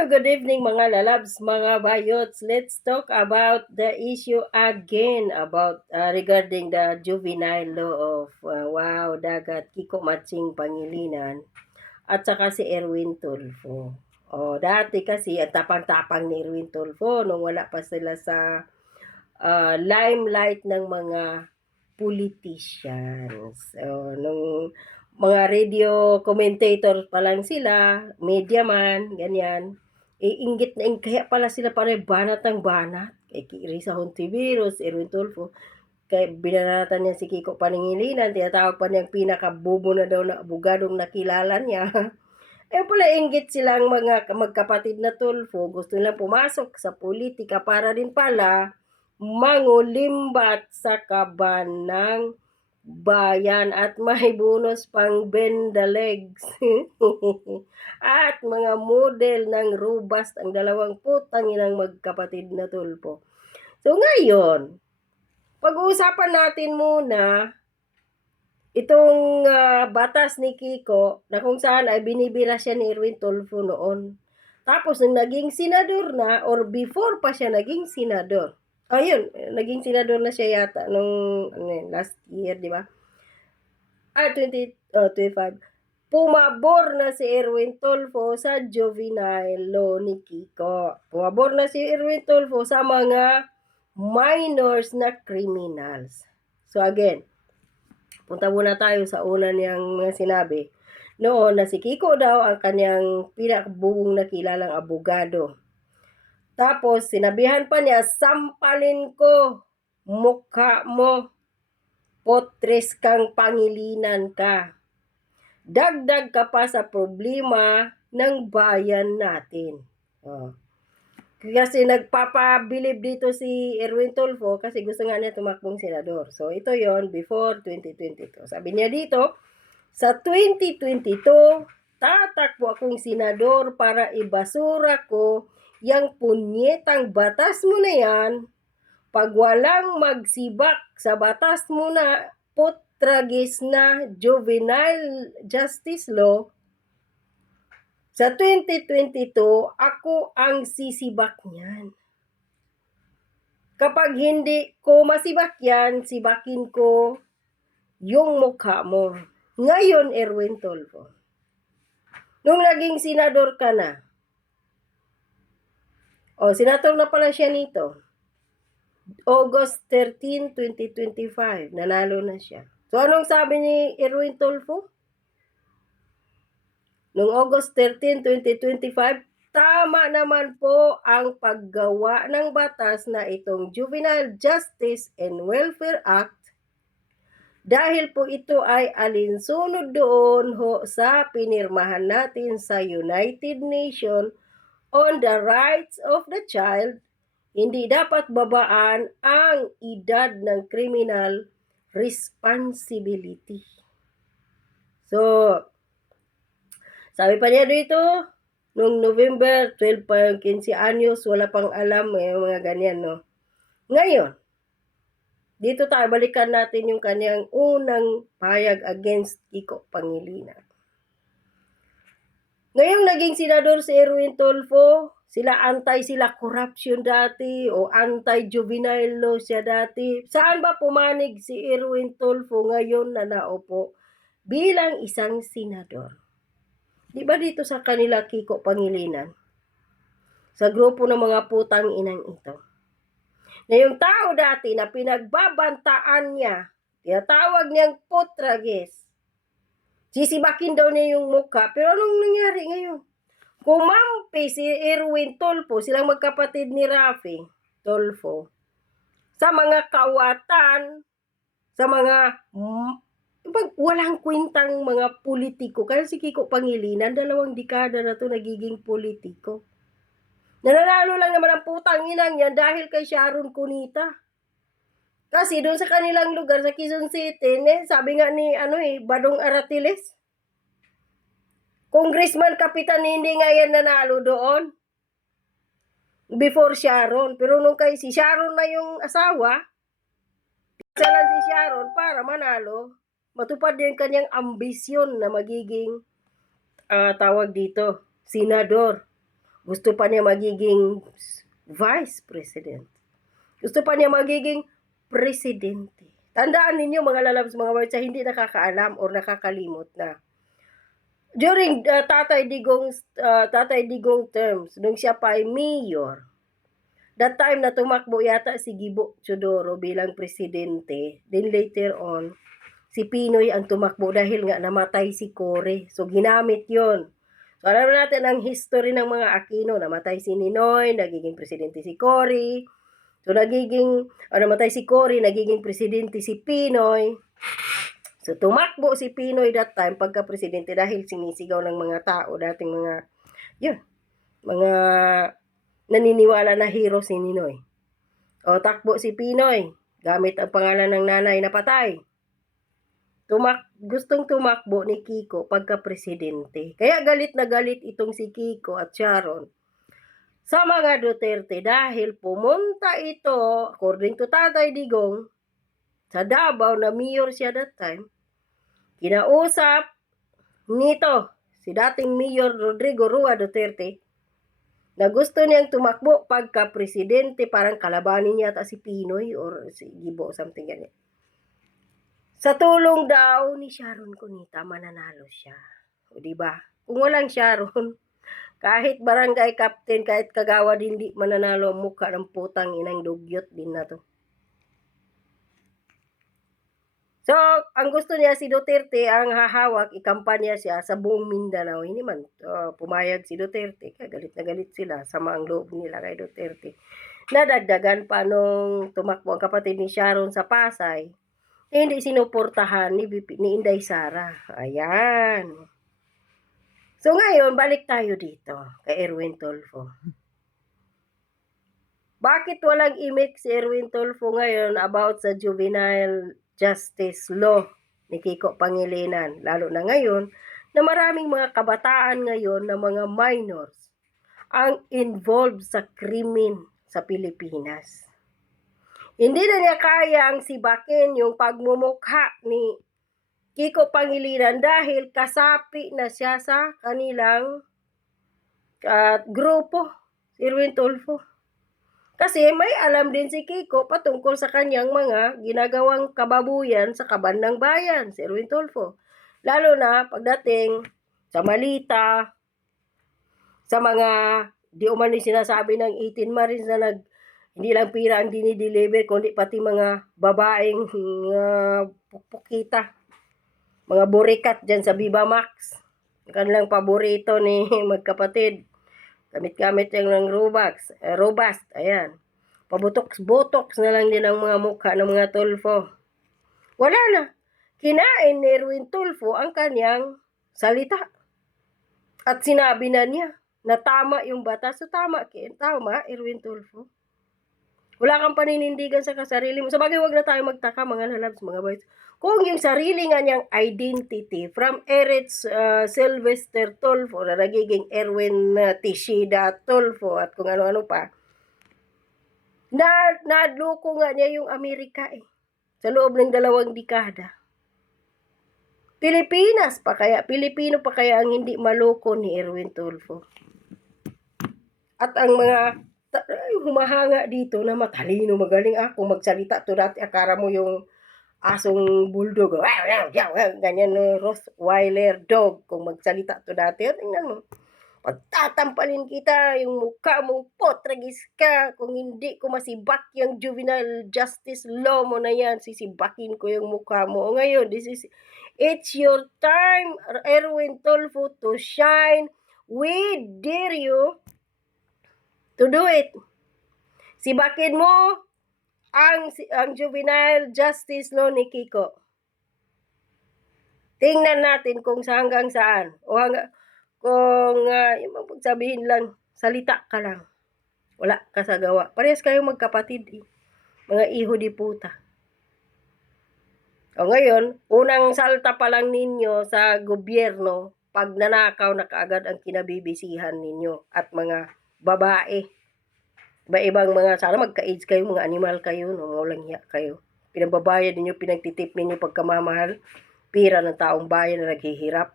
Good evening mga lalabs, mga bayots. Let's talk about the issue again about regarding the juvenile law of Dagat, Kiko Matsing Pangilinan at saka si Erwin Tulfo. Dati kasi ang tapang-tapang ni Erwin Tulfo nung wala pa sila sa limelight ng mga politicians. Nung mga radio commentator pa lang sila, media man, ganyan. Inggit na kaya pala sila pare banat ng banat. Kay Risa Hontiveros, Erwin Tulfo, kaya binanatan niya si Kiko Paningilinan, tinatawag pa niyang pinakabobo na daw na abogadong nakilala niya. Pala inggit silang mga magkapatid na Tulfo, gusto nilang pumasok sa politika para din pala mangulimbat sa kaban ng bayan at may bonus pang bend the legs. At mga model ng robust ang dalawang putang inang magkapatid na Tulfo. So ngayon, pag-uusapan natin muna itong batas ni Kiko na kung saan ay binibira siya ni Erwin Tulfo noon. Tapos nung naging senador na or before pa siya naging senador. Naging senador na siya yata nung last year, di ba? 2025. Pumabor na si Erwin Tulfo sa juvenile law ni Kiko. Pumabor na si Erwin Tulfo sa mga minors na criminals. So again, punta muna tayo sa una niyang mga sinabi. Noon na si Kiko daw ang kanyang pinakabubong na kilalang abogado. Tapos sinabihan pa niya, sampalin ko, mukha mo, potres kang Pangilinan ka. Dagdag ka pa sa problema ng bayan natin. Kasi nagpapabilib dito si Erwin Tulfo kasi gusto nga niya tumakbong senador. So ito yon before 2022. Sabi niya dito, sa 2022, tatakbo akong senador para ibasura ko yang punyetang batas mo na yan. Pag walang magsibak sa batas mo na putragis na juvenile justice law, sa 2022, ako ang sisibak niyan. Kapag hindi ko masibak yan, sibakin ko yung mukha mo. Ngayon, Erwin Tulfo, nung naging senador ka na, senador na pala siya nito, August 13, 2025, nanalo na siya. So, anong sabi ni Erwin Tulfo? Noong August 13, 2025, tama naman po ang paggawa ng batas na itong Juvenile Justice and Welfare Act dahil po ito ay alinsunod doon sa pinirmahan natin sa United Nations on the Rights of the Child. Hindi dapat babaan ang edad ng criminal responsibility. So, sabi pa niya dito, noong November 12 pa yung 15 anyos, wala pang alam, mga ganyan, no? Ngayon, dito tayo, balikan natin yung kanyang unang pahayag against Kiko Pangilinan. Ngayong naging senador si Erwin Tulfo, sila corruption dati o anti-juvenile law siya dati. Saan ba pumanig si Erwin Tulfo ngayon na naupo bilang isang senador? Di ba dito sa kanila Kiko Pangilinan? Sa grupo ng mga putang inang ito. Na yung tao dati na pinagbabantaan niya, tinatawag niyang putragis. Sisibakin daw niya yung mukha. Pero anong nangyari ngayon? Kumampi si Erwin Tulfo, silang magkapatid ni Rafi Tulfo, sa mga kawatan, sa mga walang kwintang mga politiko. Kaya si Kiko Pangilinan, 2 dekada na to nagiging politiko. Nananalo lang naman ang putang inang yan dahil kay Sharon Cunita. Kasi doon sa kanilang lugar, sa Quezon City, sabi nga ni Badong Aratiles, Congressman Kapitan, hindi nga yan nanalo doon. Before Sharon. Pero nung si Sharon na yung asawa, isa lang si Sharon para manalo, matupad din kanyang ambisyon na magiging tawag dito, senador. Gusto pa niya magiging vice president. Gusto pa niya magiging presidente. Tandaan ninyo mga lalabs, mga words, hindi nakakaalam or nakakalimot na during Tatay Digong terms, nung siya pa ay mayor, that time na tumakbo yata si Gibo Chodoro bilang presidente, then later on, si Pinoy ang tumakbo dahil nga namatay si Cory. So, ginamit yon. So, alam natin ang history ng mga Aquino. Namatay si Ninoy, nagiging presidente si Cory. So, namatay si Cory, nagiging presidente si Pinoy. So, tumakbo si Pinoy that time pagka-presidente dahil sinisigaw ng mga tao, dating mga naniniwala na hero si Ninoy. O, takbo si Pinoy, gamit ang pangalan ng nanay na patay. Gustong tumakbo ni Kiko pagka-presidente. Kaya galit na galit itong si Kiko at Sharon sa mga Duterte dahil pumunta ito, according to Tatay Digong, sa Davao na mayor siya that time, kinausap nito si dating Mayor Rodrigo Rua Duterte na gusto niyang tumakbo pagka-presidente, parang kalabanin niya ata si Pinoy or si Gibo, something ganyan. Sa tulong daw ni Sharon Cunita, mananalo siya. O diba? Kung walang Sharon, kahit barangay captain, kahit kagawa din di mananalo ang mukha ng putang inang dugyot din na to. So, ang gusto niya si Duterte ang hahawak, ikampanya siya sa buong Mindanao. Hindi man pumayag si Duterte, kaya galit na galit sila, sama ang loob nila kay Duterte. Nadagdagan pa nung tumakbo ang kapatid ni Sharon sa Pasay, hindi sinuportahan ni Inday Sara. Ayan. So ngayon, balik tayo dito kay Erwin Tulfo. Bakit walang imik si Erwin Tulfo ngayon about sa juvenile justice law ni Kiko Pangilinan? Lalo na ngayon na maraming mga kabataan ngayon na mga minors ang involved sa krimen sa Pilipinas. Hindi na niya kayang sibakin yung pagmumukha ni Kiko Pangilinan dahil kasapi na siya sa kanilang grupo, Erwin Tulfo. Kasi may alam din si Kiko patungkol sa kanyang mga ginagawang kababuyan sa kaban ng bayan, si Erwin Tulfo. Lalo na pagdating sa malita, sa mga di umano sinasabi ng 18 Marines na hindi lang pira ang dinideliver, kundi pati mga babaeng pukpukita, mga burikat dyan sa Viva Max. Kanilang paborito ni magkapatid. Gamit-gamit yung ng robust, ayan. Pabotox-botox na lang din ang mga mukha ng mga Tulfo. Wala na. Kinain ni Erwin Tulfo ang kanyang salita. At sinabi na niya na tama yung batas. So tama, Erwin Tulfo. Wala kang paninindigan sa kasarili mo. Sabagay, wag na tayo magtaka mga lalabs, mga boys. Kung yung sarili nga niyang identity from Erich Sylvester Tulfo na nagiging Erwin Tishida Tulfo at kung ano-ano pa, nadloko nga niya yung Amerika sa loob ng 2 dekada. Pilipino pa kaya ang hindi maloko ni Erwin Tulfo. At ang mga humahanga dito na matalino, magaling ako magsalita to dati, akara mo yung asong bulldog, ganyan no, Rottweiler dog, kung magsalita to dati, tingnan mo, pagtatampalin kita, yung mukha mo, potragis ka, kung hindi ko masibak yung juvenile justice law mo na yan, sisibakin ko yung mukha mo. Ngayon, it's your time, Erwin Tulfo, to shine. We dare you to do it. Sibakin mo ang juvenile justice law ni Kiko. Tingnan natin kung hanggang saan. O kung yung pagsabihin lang, salita ka lang. Wala ka sa gawa. Parehas kayong magkapatid. Mga iho di puta. O ngayon, unang salta pa lang ninyo sa gobyerno, pag nanakaw na kaagad ang kinabibisihan ninyo at mga babae. Iba-ibang sana magka-AIDS kayo, mga animal kayo, no? Walang hiya kayo. Pinababayad ninyo, pinagtitip ninyo pagkamamahal, pira ng taong bayan na naghihirap.